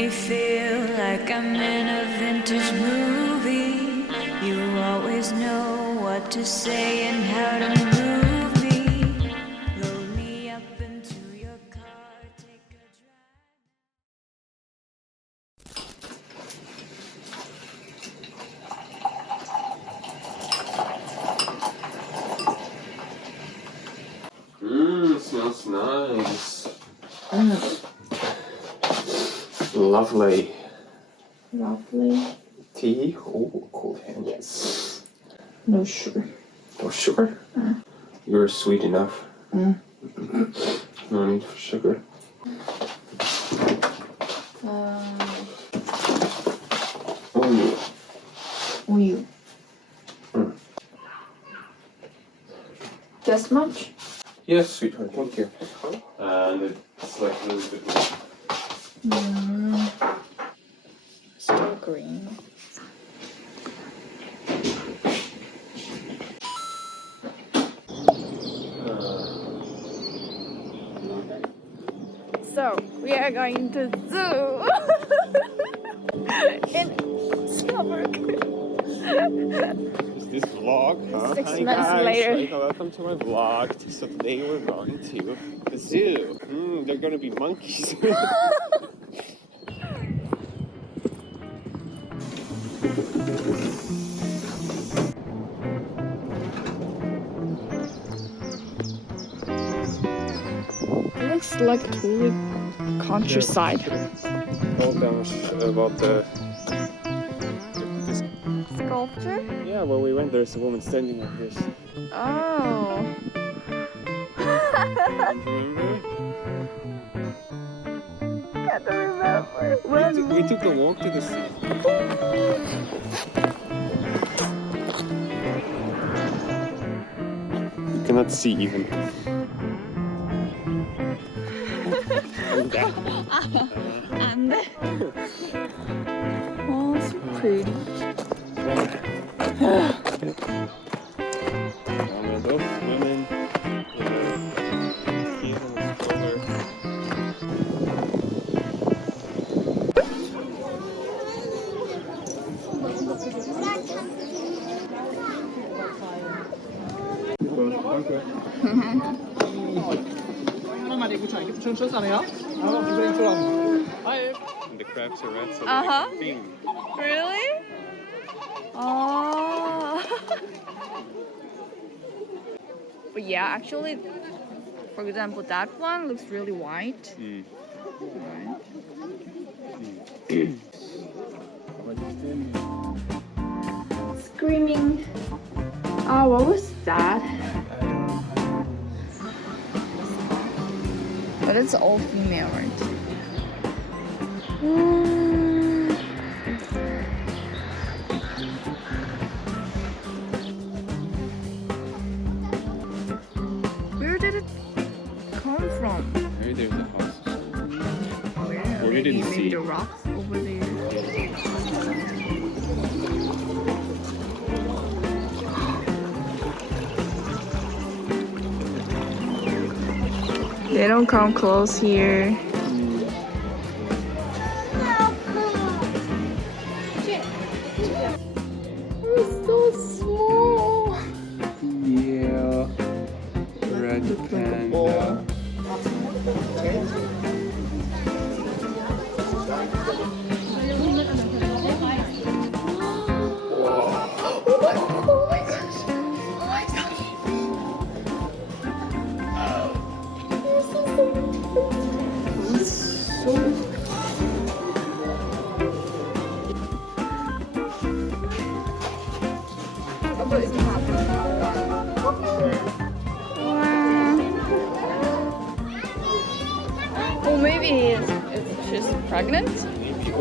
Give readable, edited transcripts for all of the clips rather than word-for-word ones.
me feel like I'm in a vintage movie. You always know what to say and how to move me. Load me up into your car, take a drive. Smells nice. Lovely. Lovely. Tea? Oh, cold hand. Yes. No sugar. Oh, sugar? You're sweet enough. No need for sugar. Oh, 우유. This much? yes, sweetheart. Thank you. And it's like a little bit more. Still green. So we are going to zoo in Silberg. Is this vlog, huh? 6 Hi months guys. later. Welcome to my vlog. So today we're going to the zoo. They're gonna be monkeys. It looks like totally countryside. Told them about this. Sculpture? Yeah, when we went, there's a woman standing like this. Oh. Remember? Can't remember. We took a walk to the sea. You cannot see even. And oh, so pretty. Those women with their keys on the stroller. And the crabs are rats, so Uh-huh. they thing. Really? Oh. But yeah, actually, for example, that one looks really white. Right. Screaming. Oh, what was that? But it's all female, right? Where did it come from? Maybe there's a house. Where? We didn't Maybe see. the rocks over there. They don't come close here. It's so small. Yeah. Red panda. Oh my gosh. Oh my gosh. Or maybe she's pregnant. Maybe.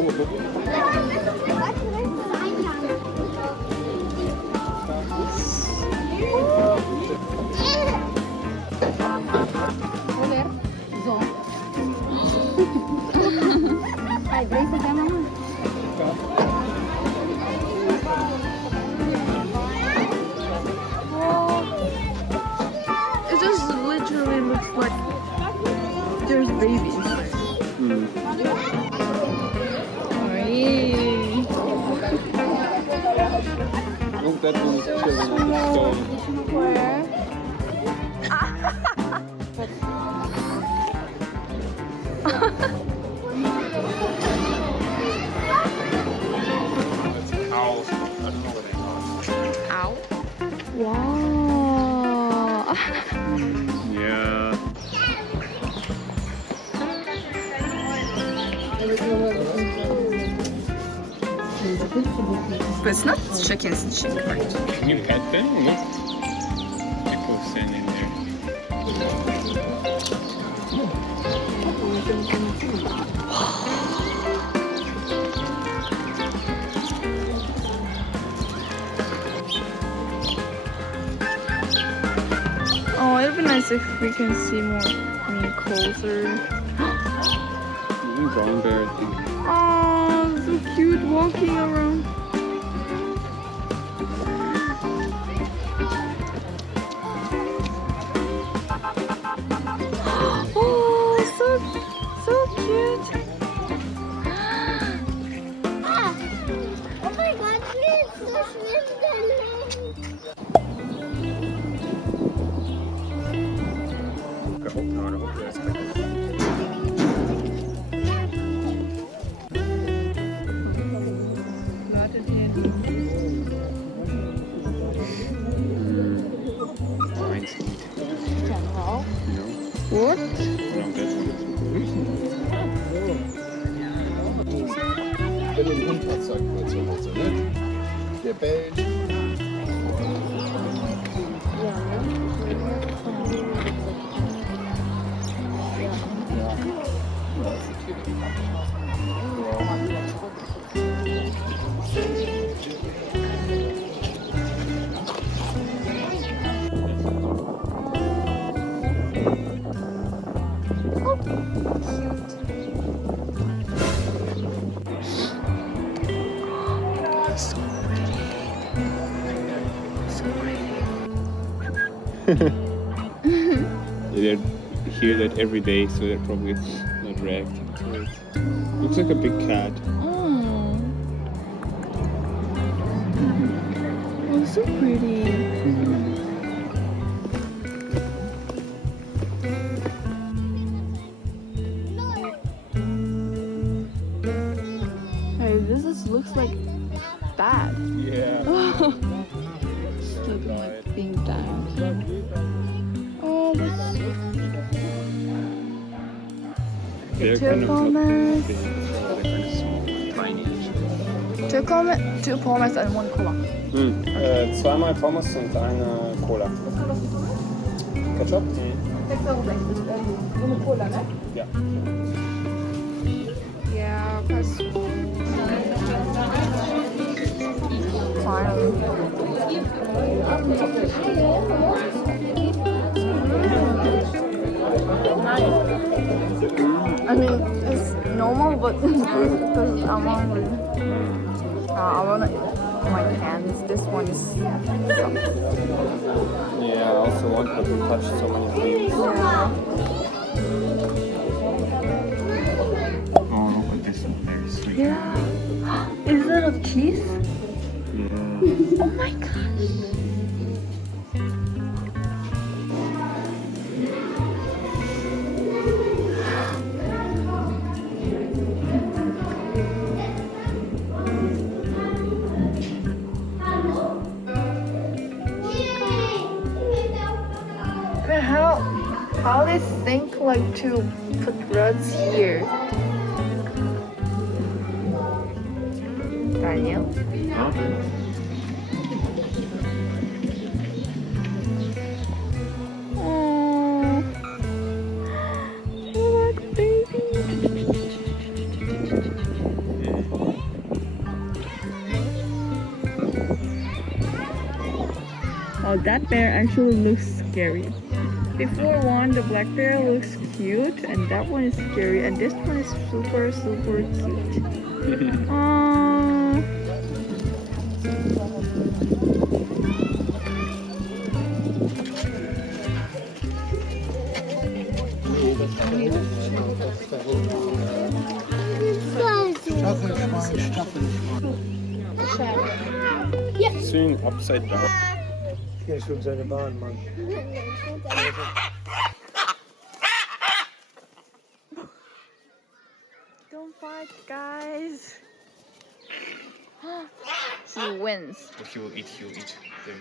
Oh, It just literally looks like there's babies. that one's chilling on the stone. Where? That's owls. I don't know what they are. Ow. Wow. Yeah. But it's not chicken, it's chicken, right? Can you pet them? Look. People standing there. Oh, it'd be nice if we can see more, closer. Brown bear, I think. Oh, so cute walking around. Oh, so cute. Oh my God, please, this is the I hope not. I hope that's good. Mine's sweet. No? What? No, that one. Wenn du einen Hund hast, sagt man zu Hause, ne? Der bellt. They hear that every day, so they're probably not reacting to it. Looks like a big cat. Oh, so pretty. Hey, looks like bad. Yeah. It's looking like being bad. Oh, that's so They're Two kind of Palmas. they're kind of small, tiny. two Palmas and one cola. Zweimal Pommes und eine Cola. Ketchup? Ja. Yeah, because finally. I mean, it's normal, but because I'm hungry. I wanna eat my hands. This one is soft. Yeah, I also want, but we touched so many things. Yeah. Oh, look at this one, very sweet. Yeah. Is that a teeth? Yeah. Oh my gosh. But how they think like to put rods here? Daniel? Huh? Oh, that baby. Oh, that bear actually looks scary. Before one, the black bear looks cute, and that one is scary, and this one is super, super cute. Aww. Staffelschwein, Staffelschwein. Yes. swing upside down. Geh schon seine Bahn, Mann. Don't fight, guys. He wins. He will eat. There.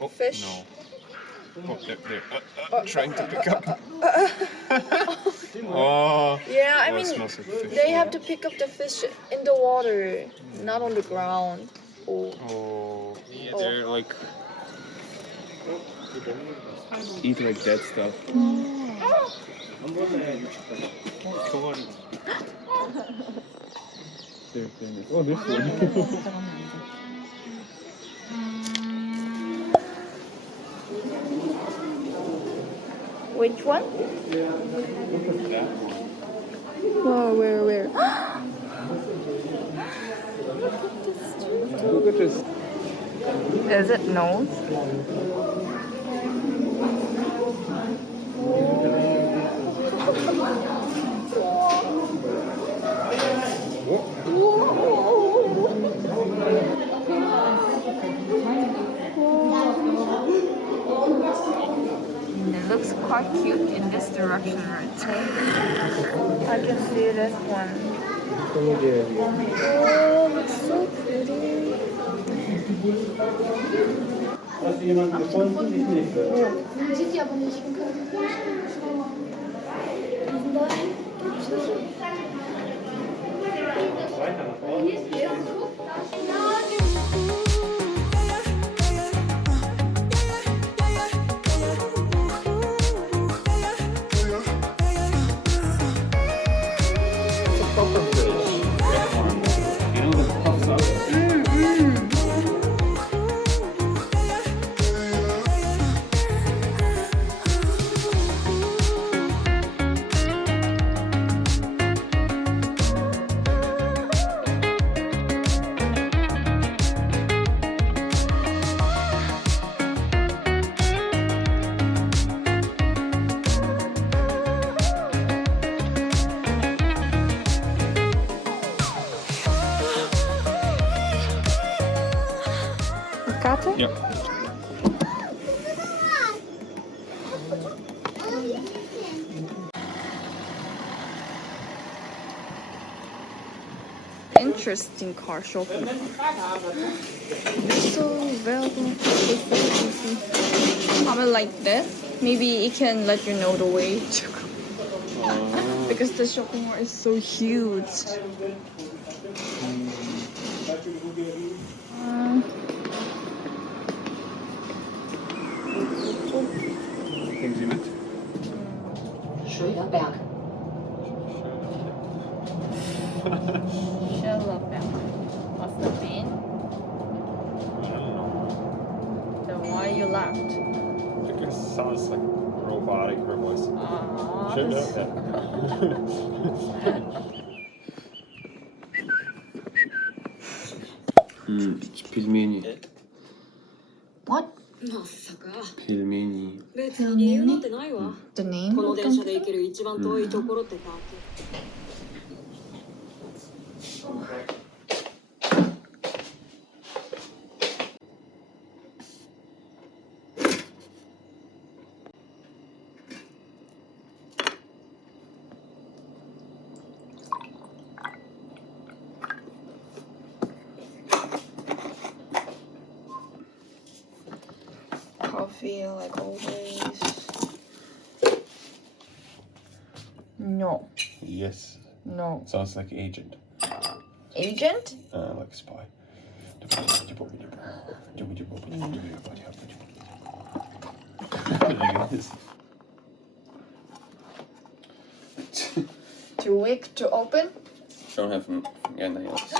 Oh, Fish. no. Oh, there. Trying to pick up. Oh. Yeah, I Oh, it mean, smells like fish. they have to pick up the fish in the water, not on the ground. Oh. Oh, yeah, they're like eat like that stuff. Oh, come on. There. Oh, this one. Which one? That one. Whoa, where? Look at this. Is it nose? It looks quite cute in this direction, right? I can see this one. Oh, it's so pretty. Sieht die aber nicht. You know the puffs up. Got it? Yep. Interesting car shopping. So available. Have it like this. Maybe it can let you know the way. Because the shopping mall is so huge. Things you meant. Schilderberg. What's the mean? Then why you laughed? Because it sounds like robotic, her voice. Schilderberg. Пельмени. What? まさか Пельмени. 別に理由なんてないわ The name? この電車で行ける一番遠いところってだけ Coffee like always. No. Yes. No. Sounds like agent. Agent? Like spy. Look at this. Too weak to open? Don't have nails.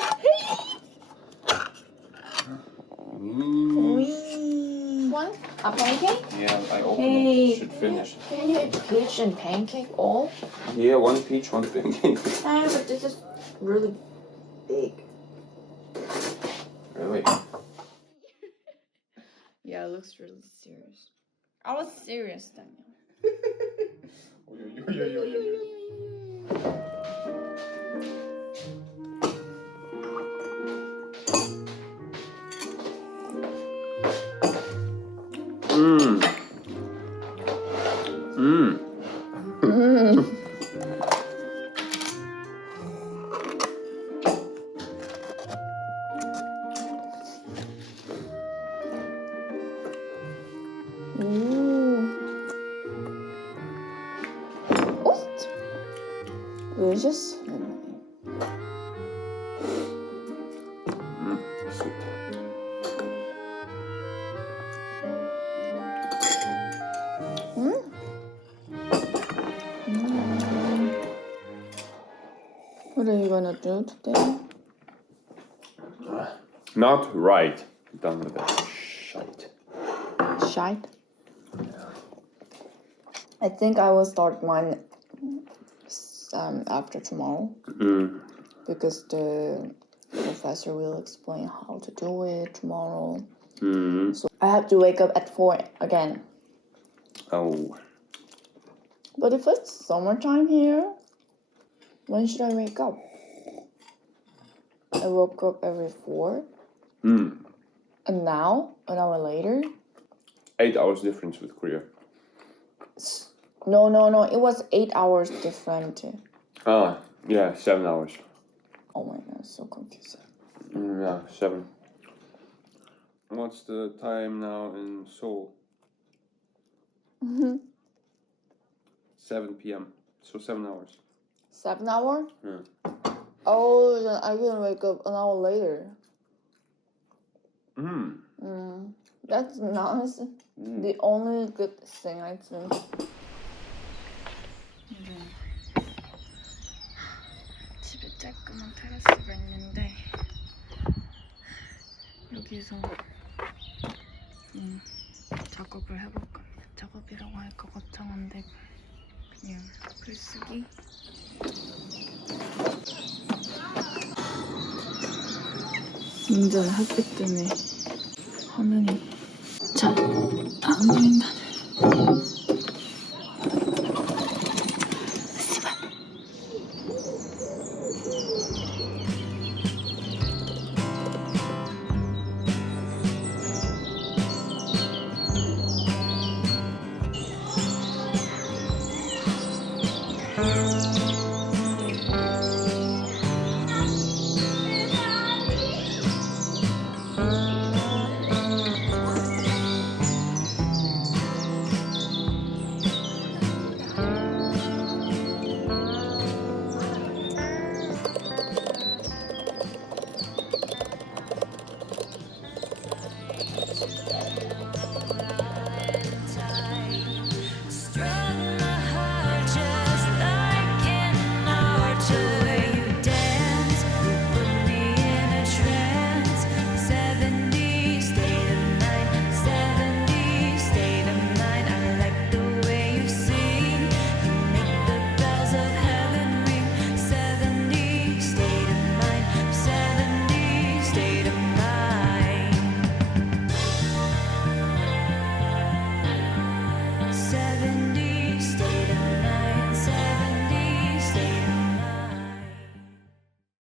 One? A pancake? Yeah, I opened Hey. it. Should finish. Can you eat peach and pancake all? Yeah, one peach, one pancake. But this is really big. Really? Yeah, it looks really serious. I was serious, Daniel. Ooh. What? Delicious. Sweet. What are you gonna do today? Not right. Done with that shite. Shite. I think I will start mine after tomorrow because the professor will explain how to do it tomorrow. So I have to wake up at 4 again. Oh. But if it's summertime here, when should I wake up? I woke up every 4. And now, an hour later? 8 hours difference with Korea. No. It was 8 hours different. Ah, yeah, 7 hours. Oh my god, so confusing. Yeah, 7. What's the time now in Seoul? 7 p.m. So 7 hours. 7 hours? Yeah. Oh, then I will wake up an hour later. That's nice. The only good thing I think. 집에 쬐끄만 테라스가 있는데 여기서 작업을 해볼 겁니다. 작업이라고 할까 거창한데 그냥 글쓰기. 완전 햇빛 때문에 화면이 잘 안 보인다.